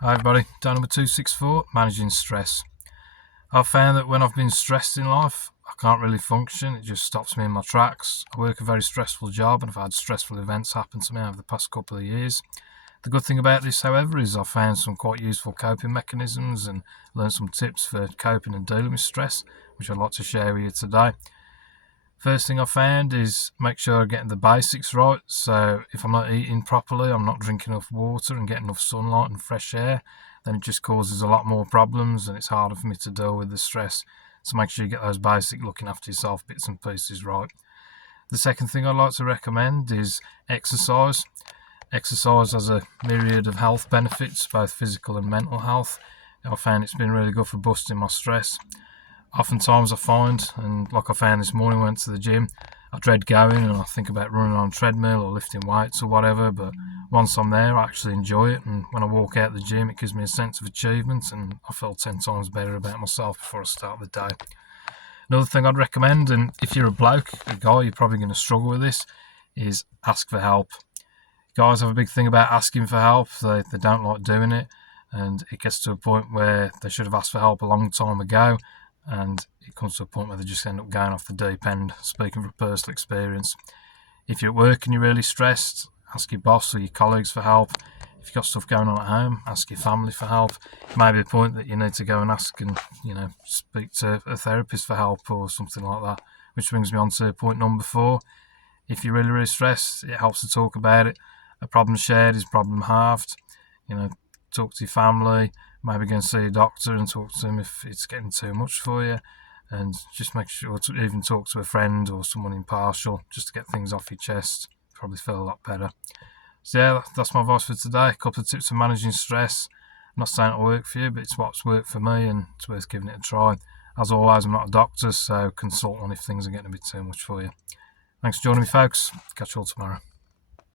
Hi everybody, day number 264, managing stress. I've found that when I've been stressed in life, I can't really function. It just stops me in my tracks. I work a very stressful job and I've had stressful events happen to me over the past couple of years. The good thing about this, however, is I've found some quite useful coping mechanisms and learned some tips for coping and dealing with stress, which I'd like to share with you today. First thing I found is make sure I'm getting the basics right. So if I'm not eating properly, I'm not drinking enough water and getting enough sunlight and fresh air, then it just causes a lot more problems and it's harder for me to deal with the stress. So make sure you get those basic looking after yourself bits and pieces right. The second thing I'd like to recommend is exercise. Exercise has a myriad of health benefits, both physical and mental health. I found it's been really good for busting my stress. Oftentimes I find, and like I found this morning, went to the gym, I dread going and I think about running on a treadmill or lifting weights or whatever, but once I'm there I actually enjoy it, and when I walk out the gym it gives me a sense of achievement and I feel 10 times better about myself before I start the day. Another thing I'd recommend, and if you're a bloke, a guy, you're probably going to struggle with this, is ask for help. Guys have a big thing about asking for help. They don't like doing it, and it gets to a point where they should have asked for help a long time ago, and it comes to a point where they just end up going off the deep end, speaking from personal experience. If you're at work and you're really stressed, ask your boss or your colleagues for help. If you've got stuff going on at home, ask your family for help. It may be a point that you need to go and ask and speak to a therapist for help or something like that. Which brings me on to point number 4. If you're really stressed, it helps to talk about it. A problem shared is problem halved. Talk to your family, maybe go and see a doctor and talk to them if it's getting too much for you, and just make sure to even talk to a friend or someone impartial just to get things off your chest. Probably feel a lot better. So yeah, that's my advice for today. A couple of tips for managing stress. I'm not saying it'll work for you, but it's what's worked for me and it's worth giving it a try. As always, I'm not a doctor, so consult on if things are getting a bit too much for you. Thanks for joining me, folks. Catch you all tomorrow.